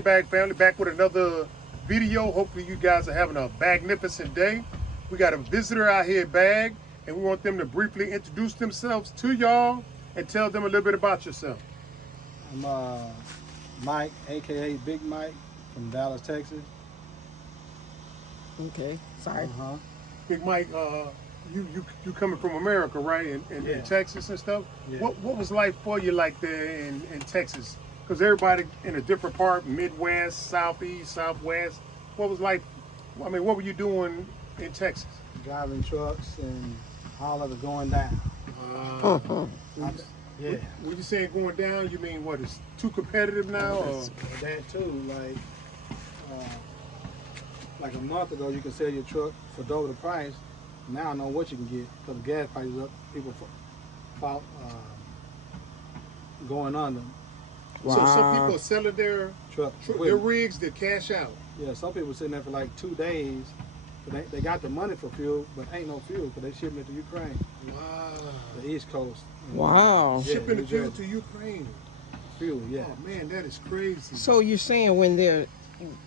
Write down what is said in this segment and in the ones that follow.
Bag family, back with another video. Hopefully you guys are having a magnificent day. We got a visitor out here at Bag, and we want them to briefly introduce themselves to y'all and tell them a little bit about yourself. I'm Mike, aka Big Mike, from Dallas, Texas. Okay, sorry. Big Mike, you coming from America, right? In Texas and stuff. Yeah. What was life for you like there in Texas? Because everybody in a different part, Midwest, Southeast, Southwest. What was life? I mean, what were you doing in Texas? Driving trucks and all of it going down. Yeah. When you saying going down, you mean what? It's too competitive now? Or? That too, like a month ago, you could sell your truck for double the price. Now I know what you can get because the gas price is up. People fought going under. Wow. So some people are selling their their rigs to cash out. Yeah, some people sitting there for like 2 days. But they got the money for fuel, but ain't no fuel because they shipping it to Ukraine. Wow. The East Coast. Wow. Yeah, shipping the fuel to Ukraine. Fuel, yeah. Oh man, that is crazy. So you're saying when they're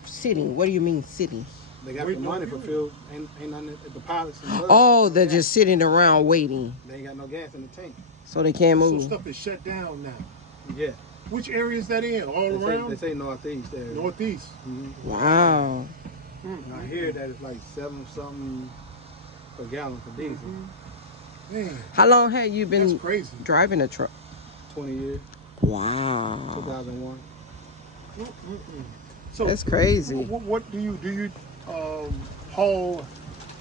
sitting, what do you mean sitting? They got the money for fuel, ain't nothing at the pilots. And Oh, they're just sitting around waiting. They ain't got no gas in the tank. So they can't move. So stuff is shut down now. Yeah. Which area is that in? All around? They say northeast area. Northeast. Wow. And I hear that it's like 7 something per gallon for diesel. Man. How long have you been driving a truck? 20 years. Wow. 2001. So that's crazy. What do you haul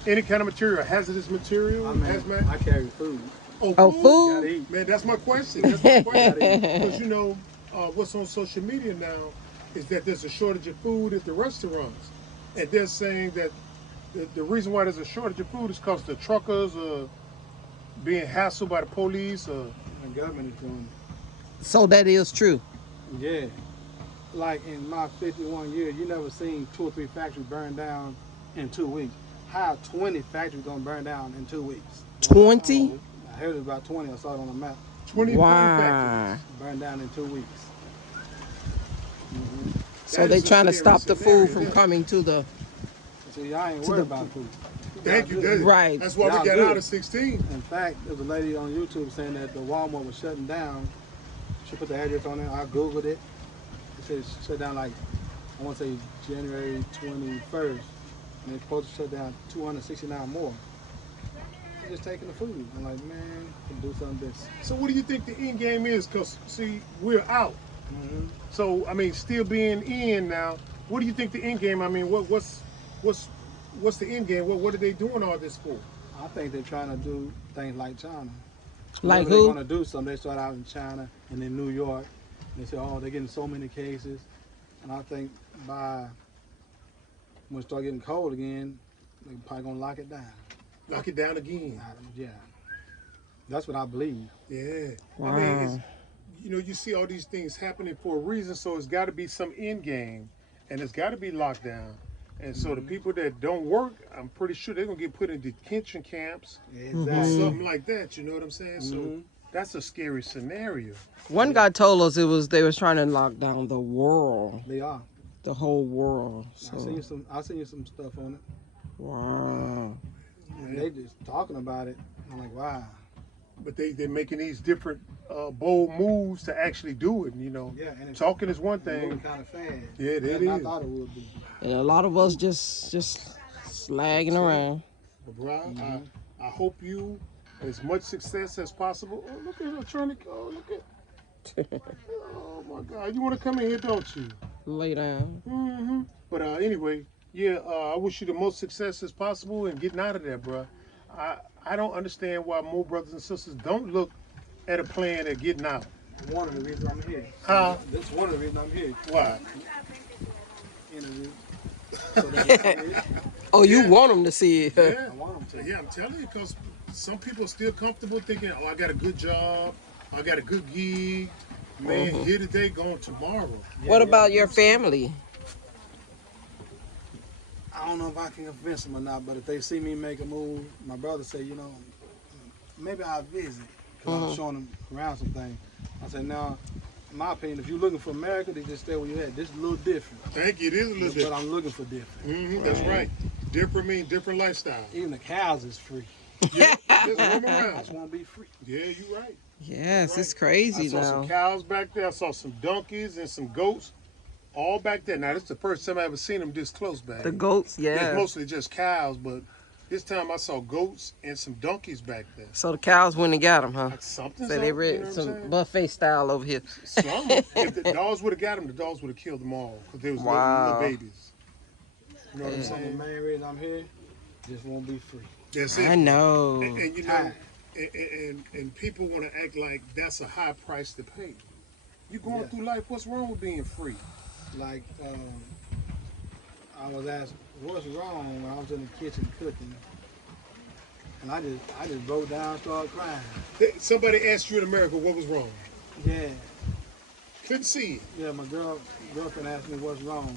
any kind of material, hazardous material? I carry food. Oh, food? Man, that's my question. That's my question. Because you know, what's on social media now is that there's a shortage of food at the restaurants. And they're saying that the reason why there's a shortage of food is because the truckers are being hassled by the police. Or the government is doing it. So that is true? Yeah. Like in my 51 years, you never seen 2 or 3 factories burn down in 2 weeks. How 20 factories gonna burn down in 2 weeks? 20? I heard it was about 20. I saw it on the map. 20 factories burned down in 2 weeks. So they're trying to stop the food from coming to the... See, y'all ain't worried about food. Thank you. Right. That's why we got out of 16. In fact, there was a lady on YouTube saying that the Walmart was shutting down. She put the address on there. I Googled it. It said shut down like, I want to say January 21st. And they're supposed to shut down 269 more. They're just taking the food. I'm like, man, can do something this. So what do you think the end game is? Because, see, we're out. So, I mean, still being in now, what do you think the end game, I mean, what's the end game? What are they doing all this for? I think they're trying to do things like China. Like who? They're going to do something. They start out in China and in New York. They say, oh, they're getting so many cases. And I think when it start getting cold again, they're probably going to lock it down. Lock it down again? Yeah. That's what I believe. Yeah. Wow. I mean, you know, you see all these things happening for a reason, so it's got to be some end game, and it's got to be locked down. And so the people that don't work, I'm pretty sure they're going to get put in detention camps or something like that, you know what I'm saying? So that's a scary scenario. One guy told us they was trying to lock down the world. They are. The whole world. So. I seen you some stuff on it. Wow. And they just talking about it. I'm like, wow. But they're making these different bold moves to actually do it, you know. Yeah, and talking is one thing. Moving kind of fast. Yeah, it is. I thought it would be. And a lot of us just slagging around. But bro, I hope you as much success as possible. Oh, look at her trying to. Oh, look at. Oh my God, you want to come in here, don't you? Lay down. But anyway, yeah, I wish you the most success as possible in getting out of there, bro. I don't understand why more brothers and sisters don't look at a plan at getting out. One of the reasons I'm here. That's one of the reasons I'm here. Why? Interview. Oh, you want them to see it? Yeah, I want them to. Yeah, I'm telling you, because some people are still comfortable thinking, oh, I got a good job, I got a good gig. Man, here today, going tomorrow. What about your family? I don't know if I can convince them or not, but if they see me make a move, my brother say, you know, maybe I'll visit. Because I was showing them around some things. I said, no, in my opinion, if you're looking for America, they just stay where you at. This is a little different. Thank you. It is a little But different. I'm looking for different. That's right. Different mean different lifestyle. Even the cows is free. Yeah, just roam I around. just want to be free. Yeah, you're right. Yes, Right. it's crazy I saw now. some cows back there. I saw some donkeys and some goats, all back there. Now this is the first time I ever seen them this close back. The goats, It's yeah. mostly just cows, but this time I saw goats and some donkeys back there. So the cows went and got them, huh? Like something. So they you read know what I'm some saying? buffet style over here. Something. If the dogs would have got them, the dogs would have killed them all because they was Wow. little babies. You know what I'm The saying? main reason I'm here, just want to be free. That's it. I know. And you know, Time. and people want to act like that's a high price to pay. You going Yeah. through life. What's wrong with being free? Like, I was asked, what's wrong when I was in the kitchen cooking? And I just broke down, started crying. Somebody asked you in America what was wrong. Yeah. Couldn't see it. Yeah, my girlfriend asked me what's wrong.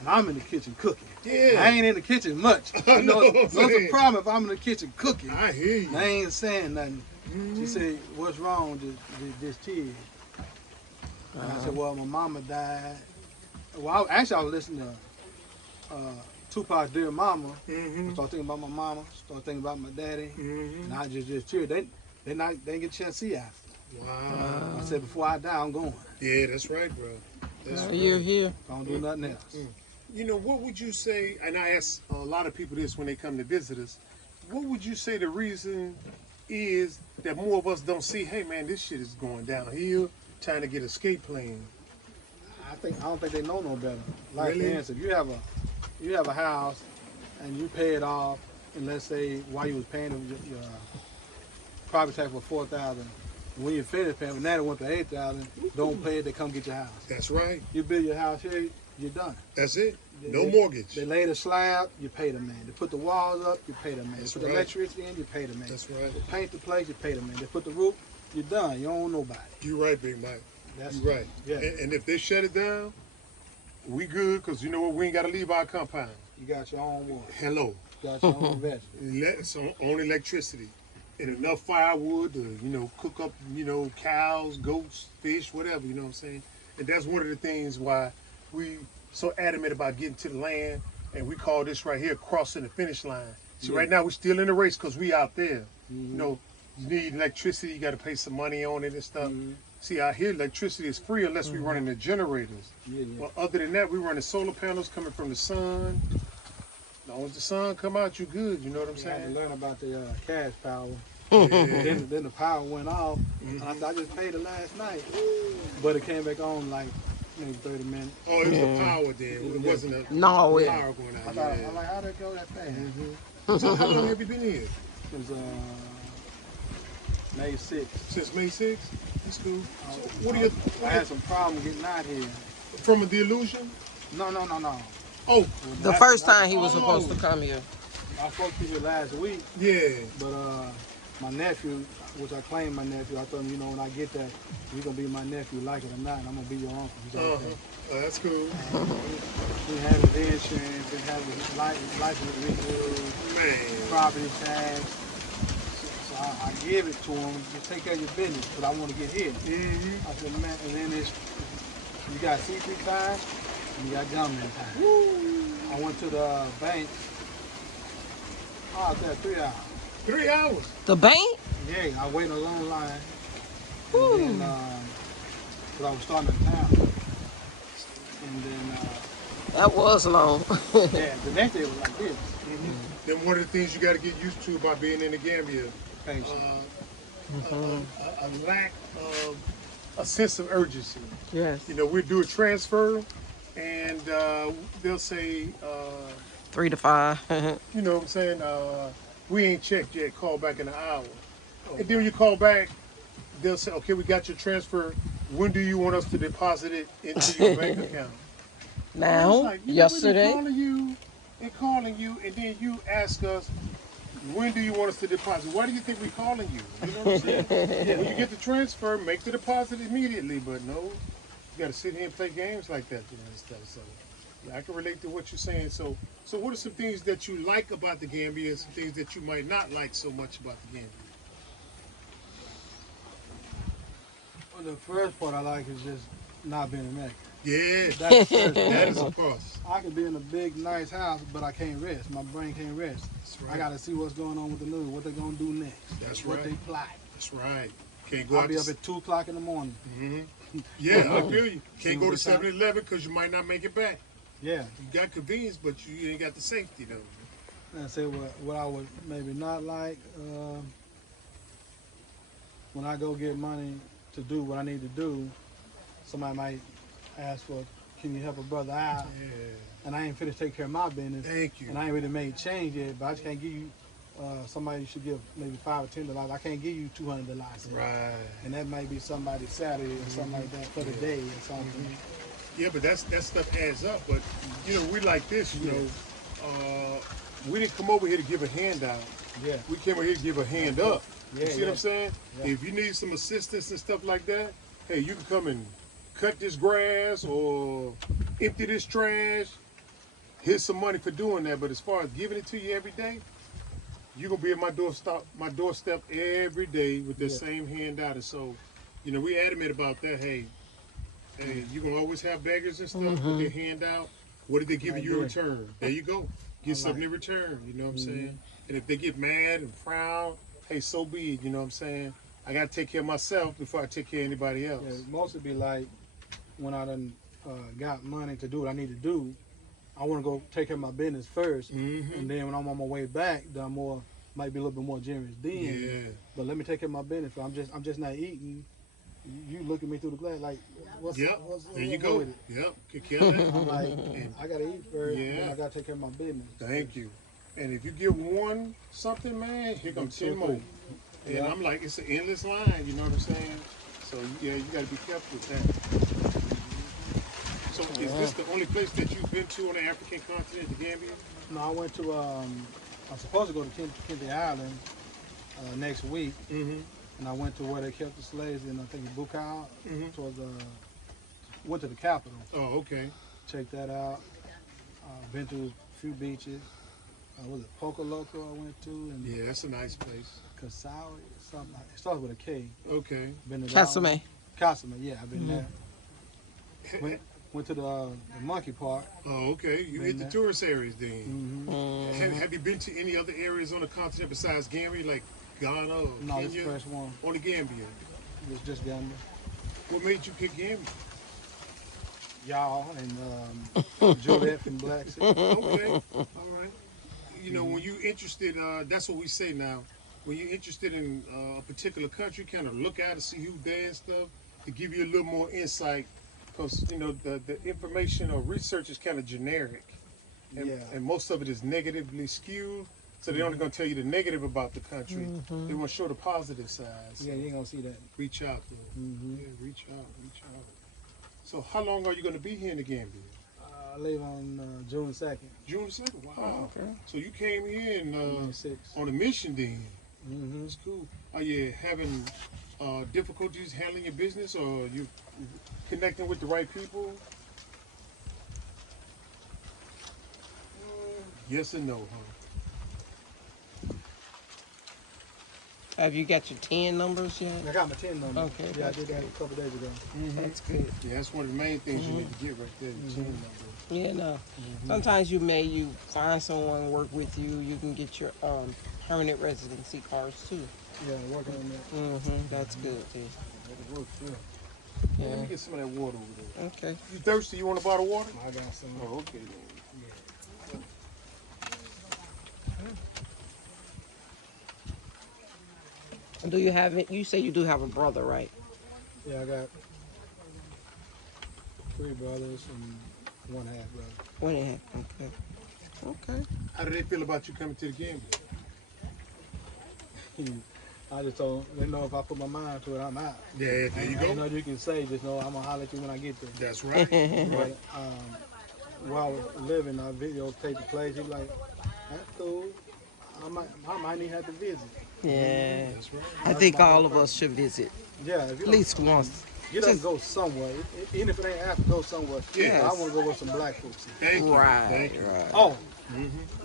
And I'm in the kitchen cooking. Yeah. I ain't in the kitchen much. I You know know, what I'm it's a saying. problem if I'm in the kitchen cooking. I hear you. And I ain't saying nothing. Mhm. She said, what's wrong with this tears? And I said, well, my mama died. Well, I was listening to Tupac's Dear Mama. I Mhm. started thinking about my mama, started thinking about my daddy. Mhm. And I just teared. They didn't get a chance to see after. Wow. I said, before I die, I'm going. Yeah, that's right, bro. That's right. You're here. Don't do nothing else. You know, what would you say, and I ask a lot of people this when they come to visit us, what would you say the reason is that more of us don't see, hey man, this shit is going downhill, trying to get escape plan? I don't think they know no better. Like Really? for instance, you have a house and you pay it off, and let's say while you was paying your property tax for $4,000, when you finish paying, but now it went to $8,000. Don't pay it, they come get your house. That's right. You build your house here, you're done. That's it. No They- mortgage. They lay the slab, you pay the man. They put the walls up, you pay the man. That's They put right. the electricity in, you pay the man. That's right. They paint the place, you pay the man. They put the roof, you're done. You don't owe nobody. You're right, Big Mike. That's You're right. Yeah. And if they shut it down, we good, because you know what? We ain't got to leave our compound. You got your own water. Hello. You got your own vegetables. It's on electricity. And enough firewood to, cook up, cows, goats, fish, whatever, you know what I'm saying? And that's one of the things why we so adamant about getting to the land, and we call this right here crossing the finish line. So right now we're still in the race because we out there. Mhm. You know, you need electricity, you got to pay some money on it and stuff. Mhm. See, out here electricity is free unless we running the generators. Yeah. Well, other than that, we running solar panels coming from the sun. As long as the sun come out, you good. You know what I'm You had to saying? learn about the cash power. Yeah. Then the power went off. And I just paid it last night. But it came back on like maybe 30 minutes. Oh, it was the power then. It wasn't a No, it, power going out. I thought, Yeah. I'm like, how'd it go that fast? So how long have you been here? It was May 6th. Since May 6th? That's cool. So what are you I had some problem getting out here. from the illusion? No. Oh, the first time he was supposed to come here. I spoke to you last week, yeah. but my nephew, which I claimed my nephew, I told him, when I get that, you're going to be my nephew, like it or not, and I'm going to be your uncle. He's like, okay. That's cool. He had his insurance, he had his license renewed, Man. property tax. So I give it to him, just take care of your business, but I want to get here. Mm-hmm. I said, man, and then you got C3 time, and you got government time. I went to the bank. I was there 3 hours. 3 hours. The bank? Yeah, I waited a long line. And then, but I was starting in town. And then, Mm-hmm. That was long. yeah, the next day was like this. Then one of the things you got to get used to about being in the Gambia, Patience. a lack of a sense of urgency. Yes. You know, we do a transfer, and they'll say, 3 to 5. you know what I'm saying, we ain't checked yet, call back in an hour. And then when you call back, they'll say, okay, we got your transfer. When do you want us to deposit it into your bank account? And I was Now, like, you know, we've been yesterday. calling you, and then you ask us, when do you want us to deposit? Why do you think we're calling you? You know what I'm saying? When you get the transfer, make the deposit immediately. But no, you got to sit here and play games like that, and stuff. So yeah, I can relate to what you're saying. So what are some things that you like about the Gambia, and some things that you might not like so much about the Gambia? The first part I like is just not being American. Yeah, That's the first part. that is a plus. I can be in a big, nice house, but I can't rest. My brain can't rest. That's right. I got to see what's going on with the news, what they're going to do next. That's what right. they plot. That's right. Can't go I'll out be to up at 2 o'clock in the morning. Yeah, I feel you. See Can't go what to they found? 7-Eleven because you might not make it back. Yeah. You got convenience, but you ain't got the safety though. And say what I would maybe not like, when I go get money to do what I need to do, somebody might ask for, can you help a brother out? Yeah. And I ain't finished taking care of my business. Thank you. And I ain't really made change yet, but I just can't give you, somebody should give maybe $5 or $10. I can't give you $200. Right. And that might be somebody's Saturday or something like that for the day or something. Yeah, but that stuff adds up. But you know, we like this. You know, we didn't come over here to give a handout. Yeah. We came over here to give a hand up. Yeah, You see what I'm saying? Yeah. If you need some assistance and stuff like that, hey, you can come and cut this grass or empty this trash. Here's some money for doing that. But as far as giving it to you every day, you're gonna be at my doorstep every day with the same handout. And so, you know, we adamant about that. Hey, you're gonna always have beggars and stuff with their hand out. What did they give you in return? There you go. Get something in return. You know what I'm saying? And if they get mad and frown, hey, so be it. You know what I'm saying? I gotta take care of myself before I take care of anybody else. Yeah, mostly be like when I done got money to do what I need to do, I want to go take care of my business first, and then when I'm on my way back, then I'm might be a little bit more generous then. Yeah. But let me take care of my business. I'm just not eating. You look at me through the glass like, what's Yep. what's There you wrong go. with it? Yep. Could kill that. I'm like, I gotta eat first, and then Yeah. I gotta take care of my business. Thank you. And if you give one something, man, here comes 10 more. And Yeah. I'm like, it's an endless line. You know what I'm saying? So yeah, you gotta be careful with that. So is this the only place that you've been to on the African continent, the Gambia? No, I went to I'm supposed to go to Kente Island next week. Mm-hmm. And I went to where they kept the slaves in, I think, Bukau, Mhm. towards went to the capital. Oh, okay. Checked that out. Been to a few beaches. Was it Pocoloco I went to? And Yeah, that's a nice place. Kasawi, something like it. Starts with a K. Okay. Been to that one. Kasame. Kasame, yeah, I've been there. Went to the monkey park. Oh, okay. You Been hit the there. tourist areas then. Mm-hmm. Have you been to any other areas on the continent besides Gambia, like Ghana or No, it's the Kenya? first one. Only Gambia. It was just Gambia. What made you pick Gambia? Y'all and Juliet from Black Sea. Okay. All right. You know, when you're interested, that's what we say now. When you're interested in a particular country, kind of look out to see who's there and stuff to give you a little more insight. Because, you know, the information or research is kind of generic. And, Yeah. and most of it is negatively skewed. So they're only going to tell you the negative about the country. They want to show the positive side. So Yeah, you ain't gonna see that. reach out to them. Mm-hmm. Yeah, reach out. So how long are you going to be here in the Gambia? I leave on June 2nd. June 2nd. Wow. Okay. So you came here and, 26. on a mission then. Mm-hmm. That's cool. Are you having difficulties handling your business, or you connecting with the right people? Yes and no, huh? Have you got your 10 numbers yet? I got my 10 number. Okay, Yeah, I that's did that a couple days ago. That's good. Yeah, that's one of the main things you need to get right there. The team number. Yeah, no. Sometimes you find someone to work with you. You can get your permanent residency cards too. Yeah, working on that. That's good too. It works, yeah. Yeah, let Yeah. me get some of that water over there. Okay. You thirsty? You want a bottle of water? I got some. Oh, okay then. Do you have it? You say you do have a brother, right? Yeah, I got 3 brothers and 1 half brother. One and a half. Okay. Okay. How do they feel about you coming to the Gambia? I just told them, they know if I put my mind to it, I'm out. Yeah, there you I go. know you can say, just know I'm gonna holler at you when I get there. That's right. But while I was living, I videotaped the place. He was like, that's cool. I might need to have to visit. Yeah. That's right. I think all of us should visit Yeah, if you at don't- least once. You don't go somewhere. Even if it ain't Africa, go somewhere. Yes. I want to go with some black folks. Thank you. Right. Thank you. Right. Oh,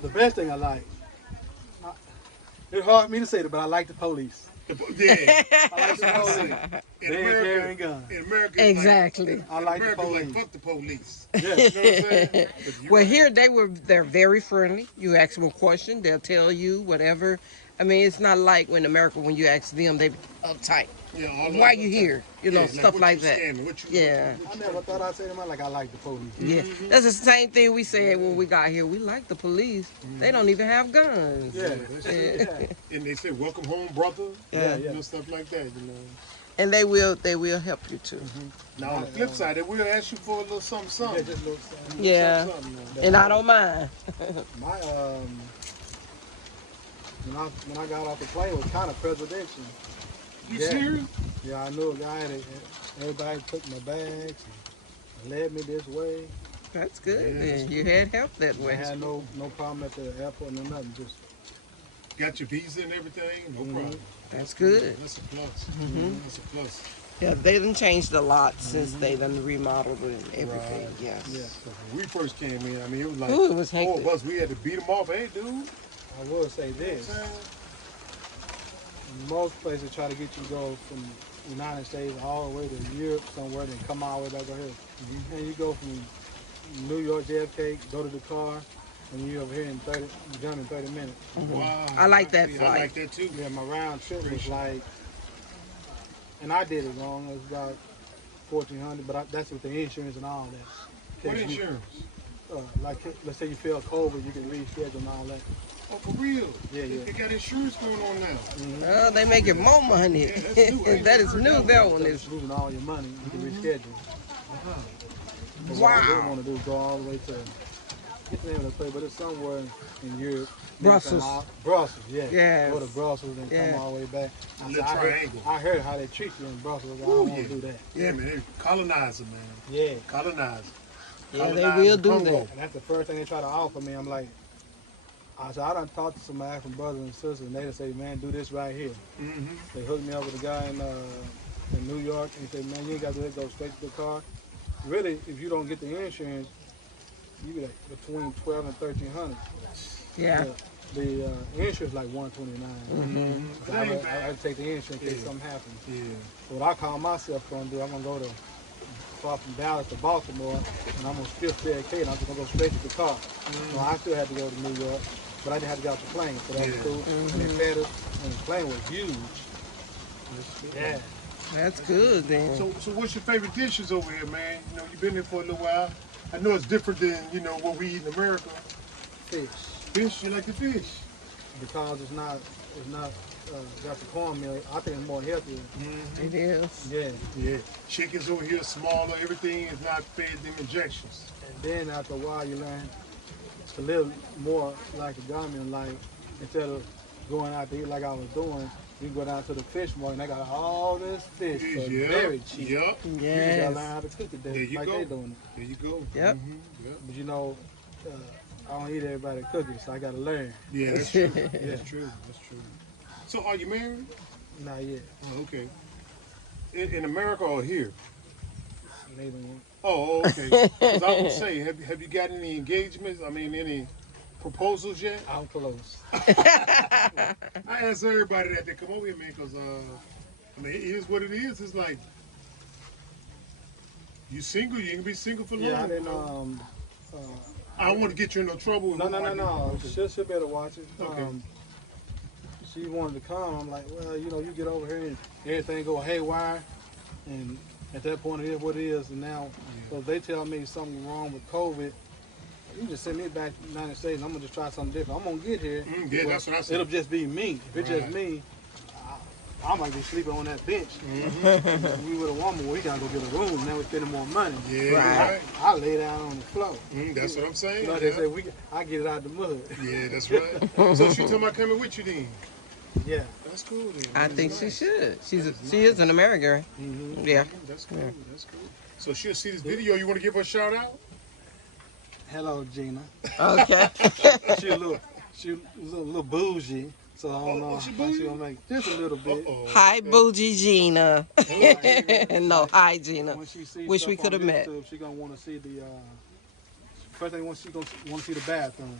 the best thing I like, it's hard for me to say it, but I like the police. Yeah. I like the police. In They ain't America, carrying guns. in America, it's Exactly. Like, I like the America, like police. fuck the police. Yeah. You know what I'm saying? But you Well, right. here they're very friendly. You ask them a question, they'll tell you whatever. I mean, it's not like when America when you ask them they uptight. Yeah, all Why that you uptight. here? You know, Yeah, stuff what like you that. scamming, what you, Yeah. I never thought I'd say to them like I like the police. Yeah, that's the same thing we said when we got here. We like the police. They don't even have guns. Yeah. That's true. Yeah. And they say, welcome home, brother. Yeah. You know, stuff like that, you know. And they will help you too. Now, on the flip side, they will ask you for a little something, Yeah, something. just look something. Yeah, and I don't mind. My when I got off the plane it was kind of presidential. You Yeah. serious? Yeah, I knew a guy that everybody took my bags and led me this way. That's good. Yeah, Then that's you had help that I way. had no problem at the airport, no nothing. Just Got your visa and everything? No problem. That's good. That's a plus. That's a plus. Yeah, they done changed a lot since they done remodeled and everything. Right. Yes. yeah. So when we first came in, I mean, it was like Ooh, it was 4 hectic. of us. We had to beat them off. Hey, dude. I will say this: most places try to get you to go from the United States all the way to Europe somewhere, then come all the way back over here. And you go from New York JFK, go to the car, and you're over here in 30, you're done in 30 minutes. Wow. I like that See, I flight. like that too. Yeah, my round trip was like, and I did it wrong. It was about 1,400, but that's with the insurance and all that. What You- insurance? like, let's say you feel COVID, you can reschedule and all that. Oh, for real? Yeah, yeah. They got insurance going on now. Oh, they making more money. Yeah, that's new. I ain't That never is heard new. that That one. one So is. it's losing all your money, you can reschedule. But what I Wow. didn't want to do is go all the way to, get the name of the place, but it's somewhere in Europe. Brussels. Brussels, yeah. Yes. Go to Brussels and Yeah. come all the way back. A little triangle. I heard how they treat you in Brussels. I Ooh, don't want yeah. to do that. Yeah, man. They colonizer, man. Yeah. Colonizer. Yeah, they Colonize will the do Congo. that. And that's the first thing they try to offer me. I'm like, I said, I done talked to some African brothers and sisters, and they just say, man, do this right here. Mm-hmm. They hooked me up with a guy in New York, and he said, man, you ain't got to do that, go straight to the car. Really, if you don't get the insurance, you get like between 12 and 1,300. Yeah. The insurance like 129. Mm-hmm. So I take the insurance in case something happens. Yeah. So what I call myself going to do, I'm going to go to far from Dallas to Baltimore, and I'm going to skip JFK, and I'm just going to go straight to the car. So I still had to go to New York, but I didn't have to get off the plane, so that was cool. And they fed us, and the plane was huge. Yeah. That's good then. So what's your favorite dishes over here, man? You know, you've been there for a little while. I know it's different than, you know, what we eat in America. Fish. Fish, you like the fish? Because it's not got the cornmeal. I think it's more healthier. It is. Yeah. Yeah. Chickens over here smaller, everything is not fed them injections. And then after a while, you learn to live more like a government. Like instead of going out to eat like I was doing, you go down to the fish market and they got all this fish for very cheap. Yep. You gotta Yes. learn how to cook it There there, you like go. they doing it. There you go. Yep. Yep. But you know, I don't eat everybody cooking, so I gotta learn. Yeah, that's true. That's true. That's true. So are you married? Not yet. Oh, okay. In America or here? Neither one. Oh, okay. 'Cause I would say, have you got any engagements? I mean, any proposals yet? I'm close. I ask everybody that they come over here, man, because I mean, it is what it is. It's like you single, you can be single for long. Yeah, I didn't. I don't want to get you in no trouble. No. Okay. She'll better watch it. Okay. She wanted to come. I'm like, well, you know, you get over here and everything go haywire, and at that point it is what it is. And now, so if they tell me something wrong with COVID, you just send me back to the United States. And I'm gonna just try something different. I'm gonna get here. Yeah, but that's what I said. It'll just be me. If it's just me, I might be sleeping on that bench. We with a woman, we gotta go get a room. Now we're spending more money. Yeah, right. I lay down on the floor. That's what I'm saying. You know, they say I get it out the mud. Yeah, that's right. So she talking about coming with you then? Yeah. That's cool then. I think she should. She is an American. Mm-hmm. Yeah. That's cool. That's cool. So she'll see this video. You want to give her a shout out? Hello, Gina. Okay. She was a little bougie, so I don't know she how bougie? she gonna make just a little bit. Uh-oh. Hi, Bougie Gina. No, hi, Gina. When she sees Wish stuff we could have on met. YouTube, she gonna want to see the first thing she gonna want to see the bathroom.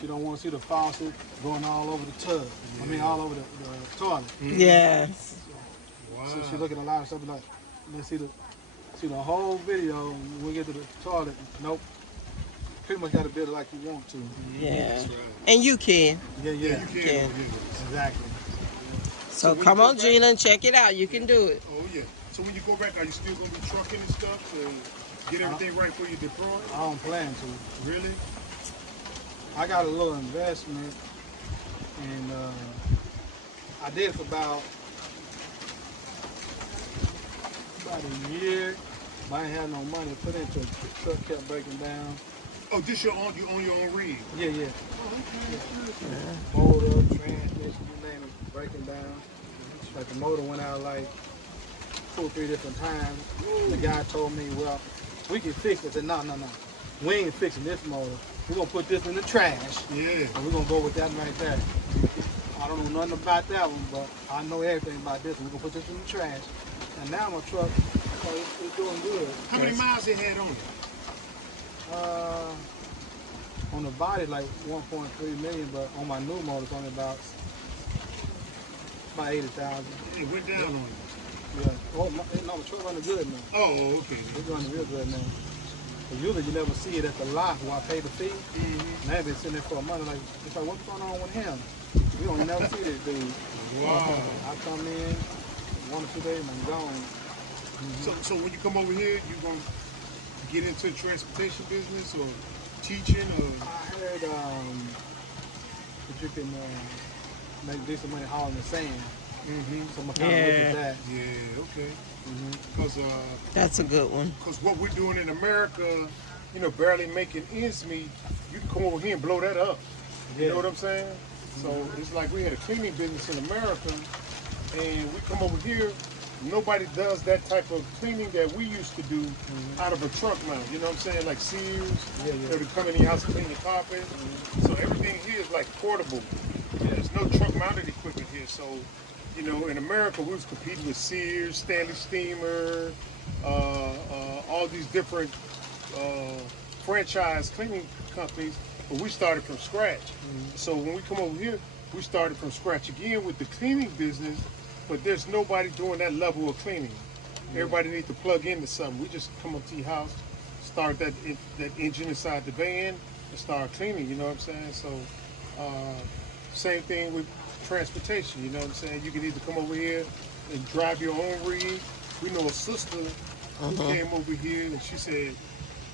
She don't want to see the faucet going all over the tub. I mean, all over the toilet. Yes. Wow. So she look at a lot of stuff like, let's see the whole video. When we get to the toilet, nope. Pretty much got to build it like you want to. Yeah. That's right. And you can. Yeah, Yeah, you can. Yeah. Exactly. So when come you go on, back- Gina, and check it out. You can do it. Oh yeah. So when you go back, are you still gonna be trucking and stuff to get everything right before you deploy? I don't plan to. Really? I got a little investment, and I did it for about a year. But I didn't have no money to put into it. The truck kept breaking down. Oh, this you own your own rig? Yeah, yeah. Oh, okay. Motor, transmission, you name it, breaking down. Like the motor went out like 2 or 3 different times. The guy told me, well, we can fix it. I said, no. We ain't fixing this motor. We're going to put this in the trash. Yeah. And we're going to go with that right there. I don't know nothing about that one, but I know everything about this one. We're going to put this in the trash. And now my truck, it's doing good. How many miles it had on it? On the body, like 1.3 million, but on my new motor, it's only about 80,000. It went down on it. Yeah. Oh, no, the truck running good now. Oh, okay. It's running real good now. But usually you never see it at the lot where I pay the fee. Mm-hmm. Now they've been sitting there for a month. Like, it's like, what's going on with him? We don't never see this dude. Wow. I come in 1 or 2 days and I'm gone. So when you come over here, you gonna get into the transportation business or teaching or? I heard that you can make decent money hauling the sand. Mm-hmm. So I'm kind of look at that. Yeah. Okay. Because That's a good one. what we're doing in America, you know, barely making ends meet. You can come over here and blow that up. You know what I'm saying? So it's like we had a cleaning business in America, and we come over here. Nobody does that type of cleaning that we used to do out of a truck mount. You know what I'm saying? Like Sears, they would come in your house and clean your carpet. So everything here is like portable. There's no truck mounted equipment here. So, you know, in America, we was competing with Sears, Stanley Steamer, all these different franchise cleaning companies, but we started from scratch. So when we come over here, we started from scratch again with the cleaning business. But there's nobody doing that level of cleaning. Everybody needs to plug into something. We just come up to your house, start that engine inside the van, and start cleaning. You know what I'm saying? So, same thing with transportation. You know what I'm saying? You can either come over here and drive your own rig. We know a sister who came over here and she said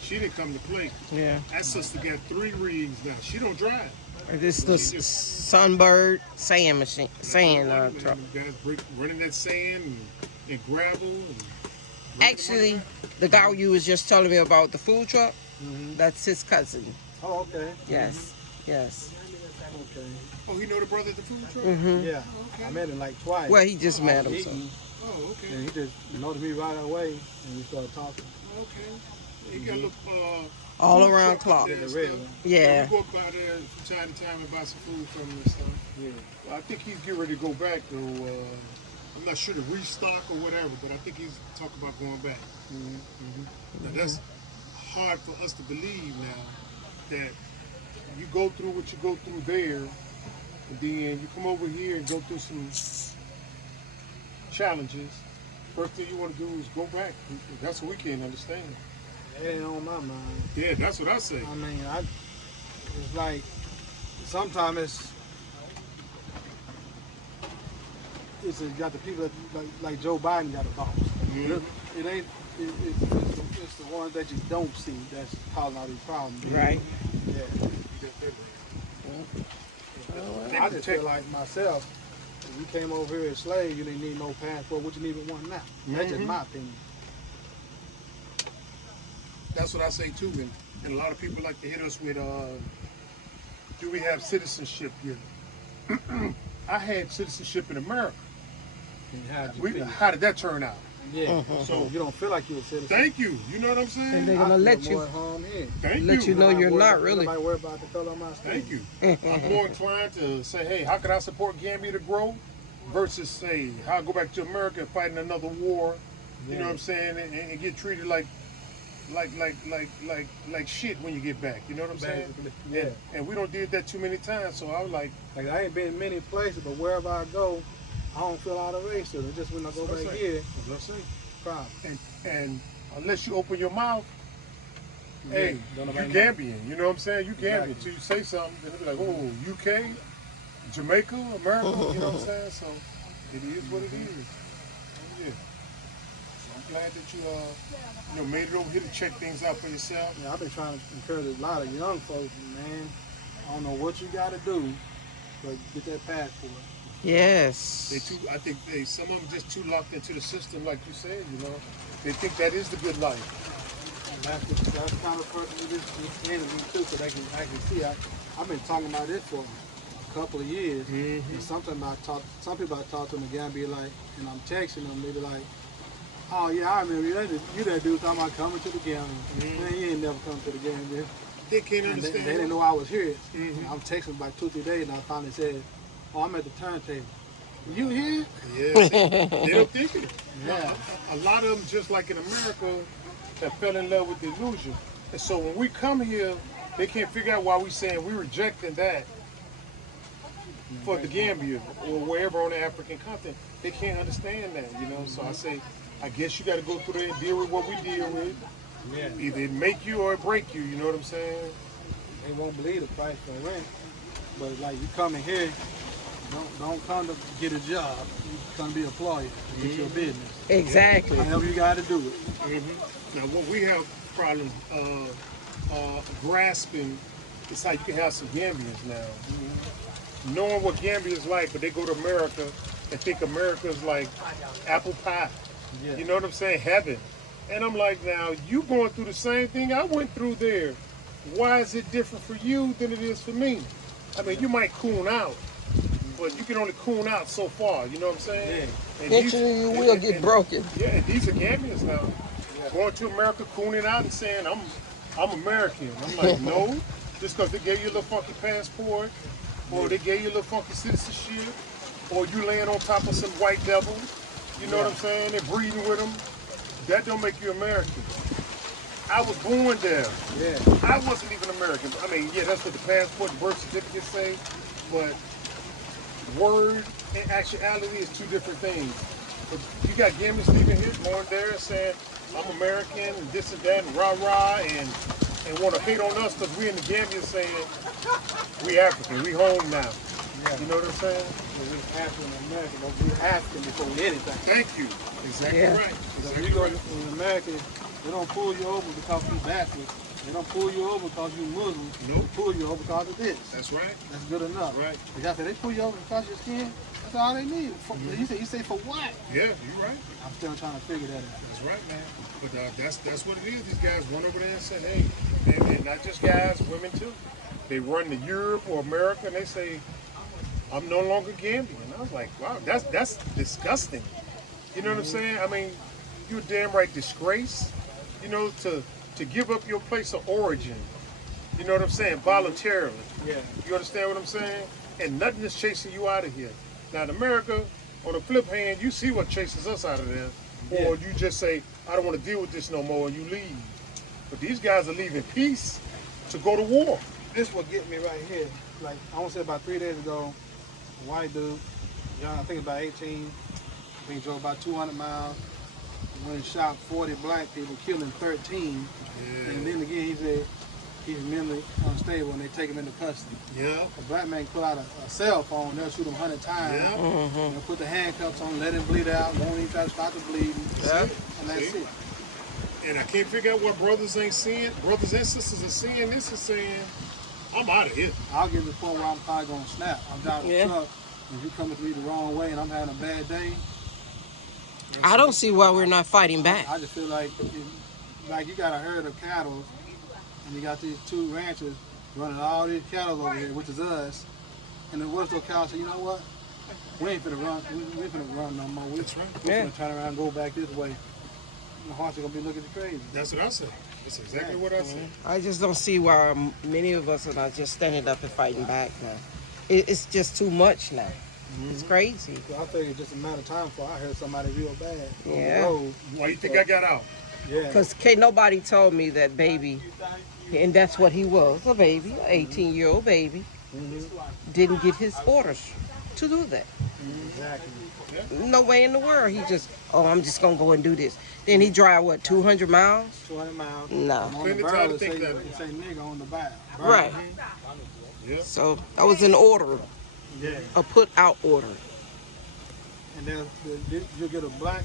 she didn't come to play. Yeah. That sister got 3 rigs now. She don't drive. This is the Sunbird sand machine, truck. You guys running that sand and gravel. And Actually, the guy you was just telling me about the food truck, that's his cousin. Oh, okay. Yes. Yes. Okay. oh, he know the brother at the food truck. Yeah. I met him like twice. Well, he just met him. So. Eating, Oh, okay. and he just noticed me right away, and we started talking. Okay. He got a little All food around truck clock. there and The stuff. red one. Yeah. We go up by there from time to time and buy some food from him and stuff. Yeah. Well, I think he's getting ready to go back though. I'm not sure to restock or whatever, but I think he's talking about going back. Now that's hard for us to believe now that you go through what you go through there, and then you come over here and go through some challenges. First thing you want to do is go back. That's what we can't understand. It ain't on my mind. Yeah, that's what I say. I mean, it's like sometimes it's you got the people that, like Joe Biden got a boss. It ain't. It's the ones that you don't see that's causing all these problems. Right. Yeah. I just feel like myself. If you came over here as slave, you didn't need no passport. What you need with one now? That's just my opinion. That's what I say too, and a lot of people like to hit us with, do we have citizenship here? I had citizenship in America. And how'd you feel? How did that turn out? Yeah. So you don't feel like you're a citizen. Thank you. You know what I'm saying? And they're gonna let you Thank let you know you're not really. Nobody worry about the color of my skin. Thank you. I'm more inclined to say, hey, how can I support Gambia to grow? Versus say, how I go back to America and fight in another war. You know what I'm saying? And get treated like like shit when you get back. You know what I'm saying? Basically, yeah. And we don't did that too many times. So I was like, I ain't been many places, but wherever I go, I don't feel out of racism. Just when I go back here, let's say, problem. and unless you open your mouth, hey, don't you nobody know. Gambian. You know what I'm saying? You Gambian. Exactly. Till you say something, then they'll be like, oh, UK, Jamaica, America. You know what I'm saying? So it is what it is. Yeah. So I'm glad that you made it over here to check things out for yourself. Yeah, I've been trying to encourage a lot of young folks, man. I don't know what you got to do, but get that passport. Yes. I think some of them just too locked into the system, like you said. You know, they think that is the good life. And that's kind of person this enemy too, so I can see. I've been talking about this for a couple of years. Mm-hmm. And some people I talk to in the Gambia, like, and I'm texting them, they be like, oh yeah, I remember you that dude talking about coming to the Gambia. Mm-hmm. Man, you ain't never come to the Gambia. They can't And understand. they didn't know I was here. Mm-hmm. I'm texting about 2-3 days, and I finally said, oh, I'm at the turntable. You here? Yeah, see, they don't think it. Yeah. A lot of them, just like in America, that fell in love with the illusion. And so when we come here, they can't figure out why we saying we rejecting that for the Gambia or wherever on the African continent. They can't understand that, you know. So I say, I guess you got to go through there and deal with what we deal with. Yeah. Either it make you or it break you. You know what I'm saying? They won't believe the price for rent. But like you coming here, don't come to get a job. You come to be employed and get your business. Exactly. However you got to do it. Mm-hmm. Now, what we have problems grasping is how you can have some Gambians now. Mm-hmm. Knowing what Gambia is like, but they go to America and think America is like apple pie. Yeah. You know what I'm saying? Heaven. And I'm like, now, you going through the same thing I went through there. Why is it different for you than it is for me? I mean, you might coon out, but you can only coon out so far. You know what I'm saying? Yeah. And Eventually you will get broken. Yeah, and these are Gambians now. Going to America, cooning out and saying, I'm American. I'm like, no. Just because they gave you a little funky passport, or they gave you a little funky citizenship, or you laying on top of some white devil, you know what I'm saying? They're breeding with them. That don't make you American. I was born there. Yeah. I wasn't even American. I mean, yeah, that's what the passport and birth certificate say, but word and actuality is two different things. But you got Gambians leaving here, going there and saying, I'm American, and this and that, and rah-rah, and want to hate on us because we in the Gambia saying, we African, we home now. Yeah. You know what I'm saying? We're African American, but we're African before anything. Thank you. Exactly right. Because Exactly you go right. in America, they don't pull you over because you backwards. They don't pull you over because you Muslim. Nope. They pull you over because of this. That's right. That's good enough. Right. But y'all say they pull you over because of your skin. That's all they need. You say for what? Yeah, you're right. I'm still trying to figure that out. That's right, man. But that's what it is. These guys went over there and said, hey, and not just guys, women too. They run to Europe or America and they say, I'm no longer Gambian. And I was like, wow, that's disgusting. You know what I'm saying? I mean, you're damn right disgrace, you know, to give up your place of origin. You know what I'm saying? Voluntarily. Yeah. You understand what I'm saying? And nothing is chasing you out of here. Now in America, on the flip hand, you see what chases us out of there. Or you just say, I don't want to deal with this no more, and you leave. But these guys are leaving peace to go to war. This will get me right here. Like, I want to say about 3 days ago, a white dude, young, I think about 18, I think he drove about 200 miles, went and shot 40 black people, killing 13. Yeah. And then again, he said he's mentally unstable and they take him into custody. Yeah. A black man pull out a cell phone, they'll shoot him 100 times. Yeah. Mm-hmm. They'll put the handcuffs on, let him bleed out, won't even try to stop the bleeding. Yeah. And that's See? it. And I can't figure out what brothers ain't seeing. Brothers and sisters are seeing this and saying, I'm out of here. I'll get to the point where I'm probably going to snap. I'm driving Yeah. a truck, and you coming to me the wrong way and I'm having a bad day. I don't see why we're not fighting back. I just feel like you got a herd of cattle, and you got these two ranchers running all these cattle over here, which is us. And the worst of cows say, you know what? We ain't finna run. We ain't finna run no more. That's right. We're Yeah. finna turn around and go back this way. The horse are gonna be looking at you crazy. That's what I said. That's exactly what I said. I just don't see why many of us are not just standing up and fighting back now. It's just too much now. It's crazy. So I figured just a matter of time before I heard somebody real bad on Yeah. the road. Why you think I got out? Yeah. Because can't nobody told me that baby, and that's what he was, a baby, an 18-year-old baby, didn't get his orders to do that. Exactly. No way in the world. He just, oh, I'm just going to go and do this. Then he drive, what, 200 miles? 200 miles. No. On the Plenty of time barrel, to it think say, that. it say nigga on the barrel. Right. Yep. So that was an order, Yeah. a put out order. And then you'll get a black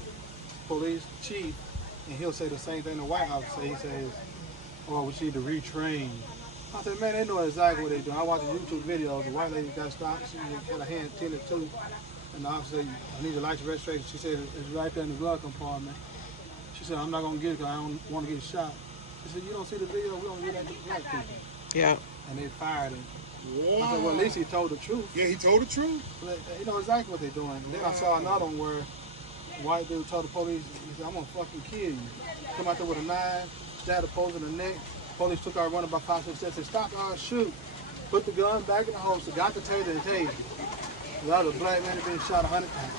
police chief, and he'll say the same thing the white officer. He says, "Oh, we need to retrain." I said, "Man, they know exactly what they're doing." I watched the YouTube videos. The white lady got stopped. She had a hand tended to, and the officer said, "I need your license registration." She said, "It's right there in the glove compartment." She said, "I'm not gonna get it because I don't want to get shot." She said, "You don't see the video? We don't get that to black people." Yeah. And they fired him. Wow. I said, "Well, at least he told the truth." Yeah, he told the truth. But they know exactly what they're doing. And then I saw another one where a white dude told the police, he said, "I'm gonna fucking kill you." Come out there with a knife, stabbed the police in the neck. Police took out running about 5-6 steps, said, "Stop, shoot." Put the gun back in the holster, got the taser and tased him. The other black man had been shot 100 times.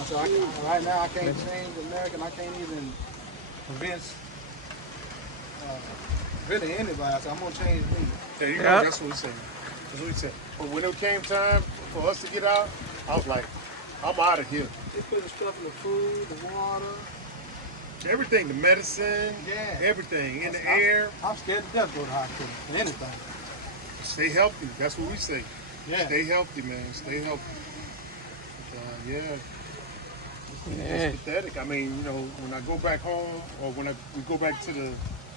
I said, right now I can't change America, and I can't even convince really anybody. I said, I'm gonna change me. There you go. Yep. That's what he said. That's what he said. But when it came time for us to get out, I was like, I'm out of here. They put the stuff in the food, the water. Everything, the medicine, Yeah. everything, in the air. I'm scared to death to go to the hospital and anything. Stay healthy. That's what we say. Yeah. Stay healthy, man. Stay healthy. Yeah. Yeah. It's pathetic. I mean, you know, when I go back home or when we go back to the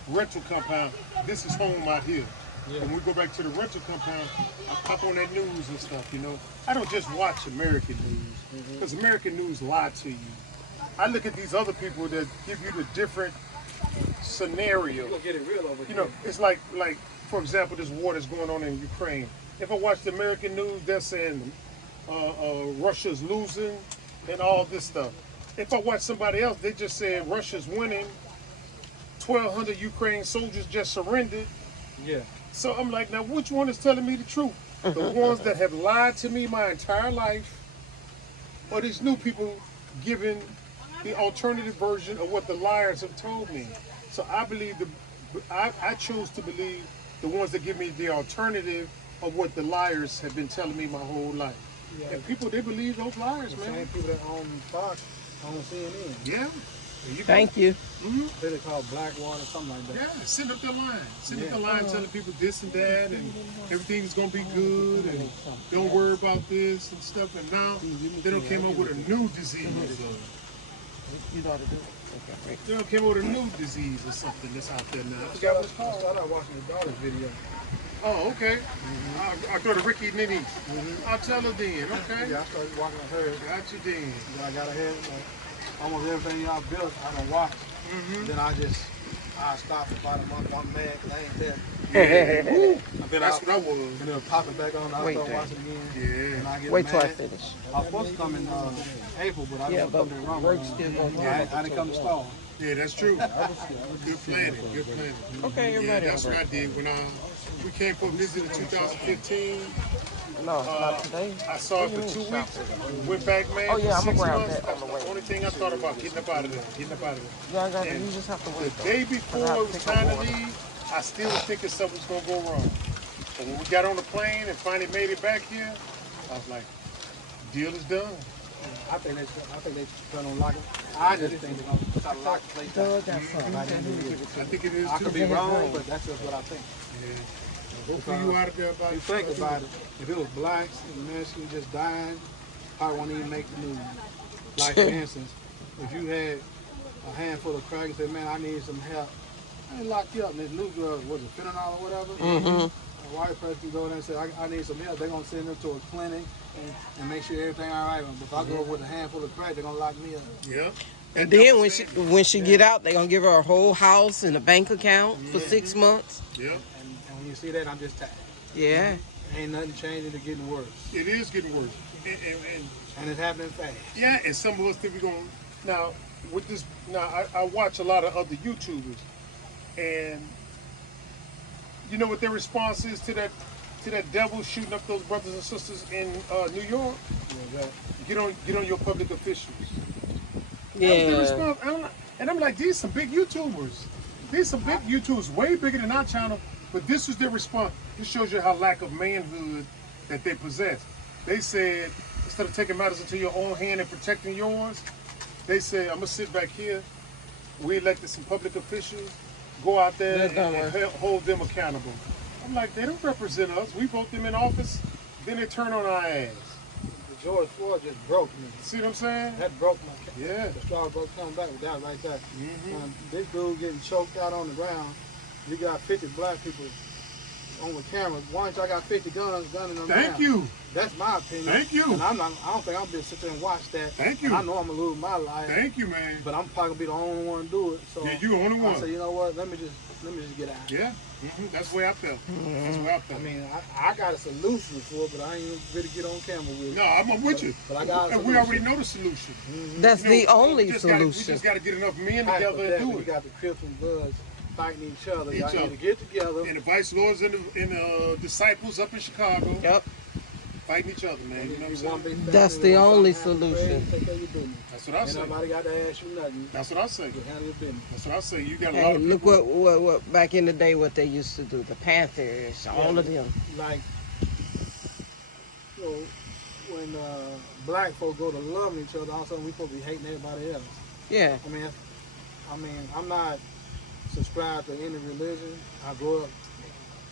rental compound, this is home out here. Yeah. When we go back to the rental compound, I pop on that news and stuff, you know. I don't just watch American news because American news lie to you. I look at these other people that give you the different scenario. You're gonna get it real over You here. know, it's like for example, this war that's going on in Ukraine. If I watch the American news, they're saying Russia's losing and all this stuff. If I watch somebody else, they just say Russia's winning. 1,200 Ukraine soldiers just surrendered. Yeah. So I'm like, now which one is telling me the truth? The ones that have lied to me my entire life, or these new people giving the alternative version of what the liars have told me? So I believe I choose to believe the ones that give me the alternative of what the liars have been telling me my whole life. Yeah. And people, they believe those liars, The same man. people that own Fox, own CNN. Yeah. There you go. Thank you. Mhm. They call Blackwater, something like that. Yeah, send up the line. Send up Yeah. the line telling people this and that and everything's gonna be good and don't worry about this and stuff. And now they don't came up with a new disease. You know how to do it? Okay. They don't came up with a new disease or something that's out there now. I I forgot what it's called. started watching the daughter's video. Oh, okay. I go to Ricky Nini. I'll tell her then. Okay. Yeah, I started watching hers. Got you then. Then I got ahead, like, almost everything y'all built, I don't watch. Then I stopped about a month. I'm mad because I ain't there. That's what I was. And it'll pop it back on. I Wait start there. watching again. Yeah. And I get Wait mad. till I finish. I was supposed to come in April, but I Yeah, didn't but come to Ramadan. work still goes on. I didn't come to stall. Yeah, that's true. Good planning. Good planning. Okay, you're Yeah, ready. that's what I did when we came for a visit in 2015. No, not today. I saw it for 2 weeks. Went back, man. Oh, yeah, for I'ma 6 grab months. that on That's the the way. only thing I thought about, getting up out of there. Getting up out of there. Yeah, I got And you just have to the wait. day before I it was pick up time to water. leave, I still was thinking something was gonna go wrong. But when we got on the plane and finally made it back here, I was like, deal is done. I think they trying to lock it. I just think they're gonna try to lock the place down. I think it is I too. could be wrong, but that's just what I think. Yeah. Hopefully you out of there about You think about it, if it was blacks and Mexicans just dying, probably won't even make the news. Like for instance, if you had a handful of crack and said, "Man, I need some help," they lock you up. And this new drug, was it fentanyl or whatever? A white person go there and say, I need some help. They're gonna send them to a clinic and make sure everything all right. But if I go with a handful of crack, they're gonna lock me up. Yeah. And then when she get out, they gonna give her a whole house and a bank account for 6 months. Yeah. And when you see that, I'm just tired. Yeah. Ain't nothing changing, it's getting worse. It is getting worse. And it's happening fast. Yeah, and some of us think we're going now with this. Now I watch a lot of other YouTubers, and you know what their response is to that devil shooting up those brothers and sisters in New York. Yeah, Get on your public officials. That was the Yeah. response. And I'm like, these some big YouTubers. These some big YouTubers, way bigger than our channel. But this was their response. This shows you how lack of manhood that they possess. They said, instead of taking matters into your own hand and protecting yours, they said, I'm gonna sit back here. We elected some public officials. Go out there That's not and right. hold them accountable. I'm like, they don't represent us. We vote them in office, then they turn on our ass. George Floyd just broke me. See what I'm saying? That broke my Yeah. The straw broke coming back with that right there. Mhm. This dude getting choked out on the ground. You got 50 black people on the camera. Why don't y'all got 50 guns gunning them Thank down? you. That's my opinion. Thank you. And I don't think I'm gonna sit there and watch that. Thank And you. I know I'm gonna lose my life. Thank you, man. But I'm probably gonna be the only one to do it. So Yeah, you the only I one. said, you know what? Let me just get out. Yeah. That's the way I felt. That's the way I I felt. mean, I got a solution for it, but I ain't really get on camera with it. No, I'm with you. But I got a And we solution. already know the solution. That's You know, the only we solution. just got to get enough men Type of together that, and when do you it. got the Crips and Bloods fighting each other. Each Y'all other. need to get together. And the vice lords and the disciples up in Chicago Yep. fighting each other, man. You know what I'm saying? That's the only solution. Take care of your business. That's what I Ain't say. nobody got to ask you nothing. That's what I say. You handle your business. That's what I say. You got a lot Hey, of look people. what back in the day what they used to do. The Panthers, all of them. Like, you know, when black folk go to loving each other, all of a sudden we supposed to be hating everybody else. Yeah. I mean, I'm not subscribed to any religion. I grew up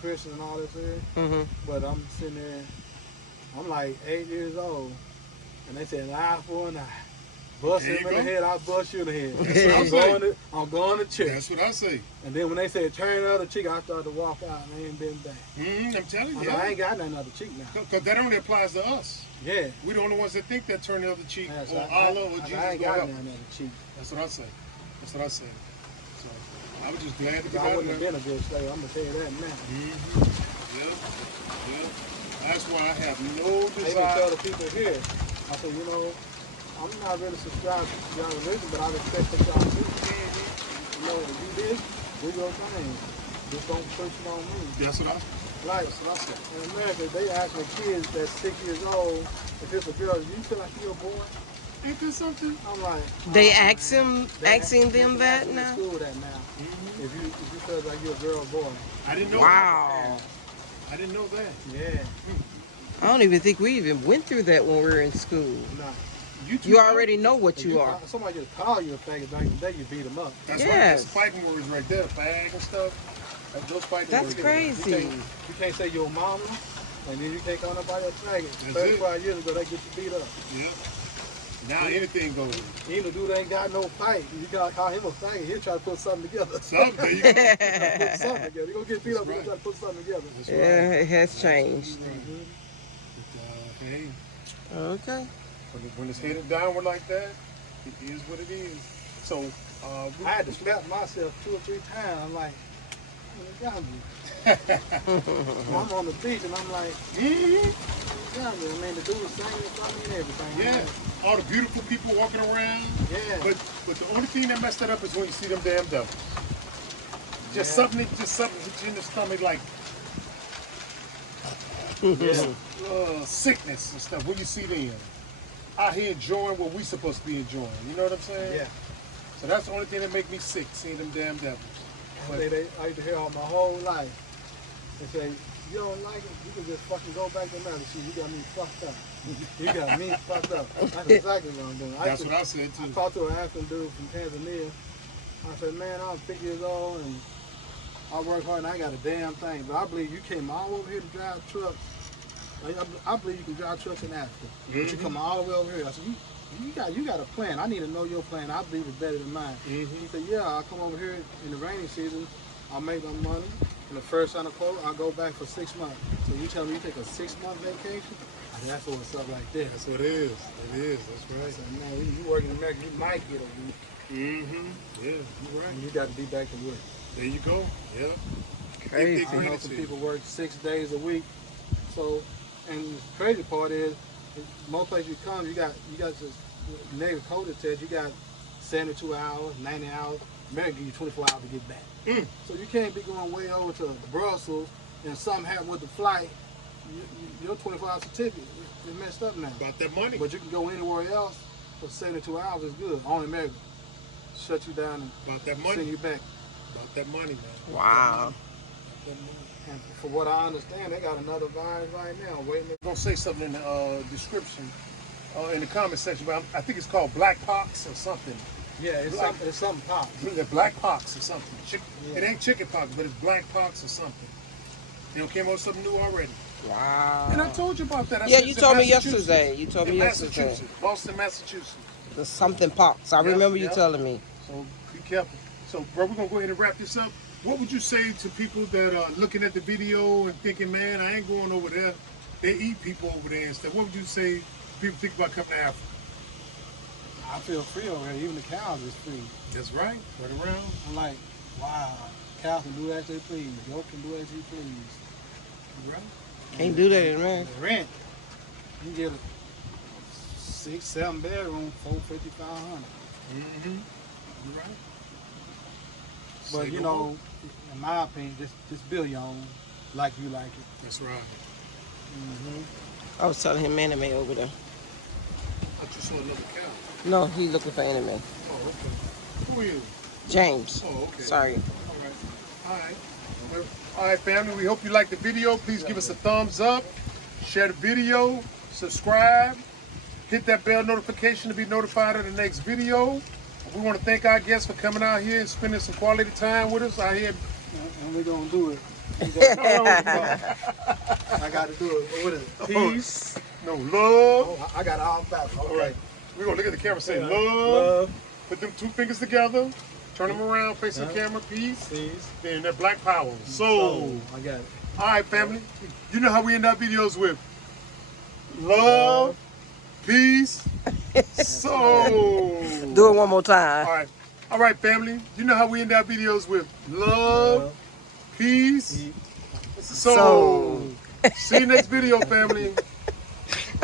Christian and all this here, Mhm. but I'm sitting there. I'm like 8 years old, and they said an eye for an eye. Bust There him you in the go. head, I'll bust you in the head. That's what I'm saying. I'm going to church. That's what I say. And then when they said turn the other cheek, I started to walk out and I ain't been back. I'm telling I you. said, I ain't got nothing other cheek now. Because that only applies to us. Yeah. We're the only ones that think that turn the other cheek Yeah, so or Allah or Jesus I ain't go got help. nothing other cheek. That's what I say. That's what I say. So I was just glad to get I out of wouldn't have there. been a good slave. I'm gonna tell you that now. Yeah. That's why I have no I even desire. tell the people here, I said, you know, I'm not really subscribed to y'all religion, but I respect what y'all do. You know, if you did, do your thing. Just don't push it on me. That's what I Like, That's what I say. in America, they ask the kids that's 6 years old, if it's a girl, do you feel like you're a boy? Ain't there something? I'm like, They oh, ask man. him, They asking ask- them they that ask them in now. school that now. If you feel like you're a girl or boy. I didn't know Wow. that. I didn't know that. Yeah. I don't even think we even went through that when we were in school. Nah. too You young. already know what If you are. Somebody just call you a faggot back in the day, you beat them up. That's right. Yes. That's fighting words right there. Fag and stuff. Those fighting That's words. crazy. You can't say your mama, and then you can't call nobody a faggot. That's 35 years ago, they get you beat up. Yeah. Now anything goes. Even the dude ain't got no fight. You gotta call him a faggot. He'll try to put something together. Something. There you go. Put something together. You're gonna get beat up, but That's try to put something together. That's Yeah, right. it has changed. But, hey, Okay. when it's headed downward like that, it is what it is. So, I had to slap myself 2 or 3 times. I'm like, I'm on the beach and I'm like, I mean, the dude was singing for me and everything. I'm yeah, like, all the beautiful people walking around. yeah. But the only thing that messed that up is when you see them damn devils. Just Yeah. something hits you in the stomach like sickness and stuff. When you see them out here enjoying what we supposed to be enjoying, you know what I'm saying? Yeah. So that's the only thing that make me sick, seeing them damn devils. I used to hear all my whole life. They say, you don't like it, you can just fucking go back to America. See, you got me fucked up. You got me fucked up. That's exactly what I'm doing. That's what I said I too. talked to an African dude from Tanzania. I said, man, I'm 50 years old and I work hard and I got a damn thing. But I believe you came all over here to drive trucks. I believe you can drive trucks in Africa. But you come all the way over here. I said, you got a plan. I need to know your plan. I believe it's better than mine. He said, yeah, I'll come over here in the rainy season. I'll make my money. And the first time I close, I'll go back for 6 months. So you tell me you take a 6-month vacation? I said, that's what's up like that. That's what it is. It is. That's I right. said, man, you work in America, you might get a week. Yeah, you're right. And you got to be back to work. There you go. Yeah. Crazy. I know some people work 6 days a week. So, and the crazy part is, most places you come, you got this negative code that says you got 72 hours, 90 hours. America give you 24 hours to get back. So you can't be going way over to Brussels and something happened with the flight. Your 24-hour certificate is messed up now. About that money. But you can go anywhere else for 72 hours is good. Only America shut you down and About that send money. you back. About that money, man. Wow. That money. And for what I understand, they got another virus right now waiting. I'm gonna say something in the description, in the comment section, but I think it's called black pox or something. Yeah, it's something pop. The black pox or something. It Yeah. ain't chicken pox, but it's black pox or something. They came up with something new already. Wow. And I told you about that. I Yeah, said you it's in told me Massachusetts. yesterday. You told In me yesterday. Massachusetts, Boston, Massachusetts. The something pox. I Yep, remember you yep. telling me. So be careful. So, bro, we're gonna go ahead and wrap this up. What would you say to people that are looking at the video and thinking, man, I ain't going over there? They eat people over there and stuff. What would you say people think about coming to Africa? I feel free over here. Even the cows is free. That's right. Right around. I'm like, wow, cows can do as they please. Goat can do as he please. Right. Can't do that in America. The rent, you get a 6, 7 bedroom, 450, 500. Mm-hmm. You're right. But Say you no know, more. in my opinion, just build your own, like you like it. That's right. Mm-hmm. I was telling him anime over there. I thought you saw another cow. No, he looking for anime. Oh, okay. Who are you? James. Oh, okay. Sorry. All right. All right, family. We hope you liked the video. Please give us a thumbs up, share the video, subscribe, hit that bell notification to be notified of the next video. We want to thank our guests for coming out here and spending some quality time with us out here. And we're gonna do it. I got to do it. What is it? Peace. No, love. Oh, I got all back. Okay. All right. We're going to look at the camera and say Yeah. love. Put them 2 fingers together. Turn them around, facing the camera. Peace. Peace. Then that black power. So, I got it. all right, family. You know how we end our videos with love, peace, so. Do it one more time. All right. All right, family. You know how we end our videos with love, peace, so. See you next video, family.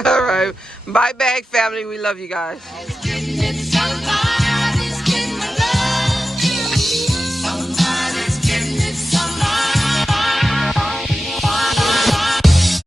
All right. Bye back, family. We love you guys. It's getting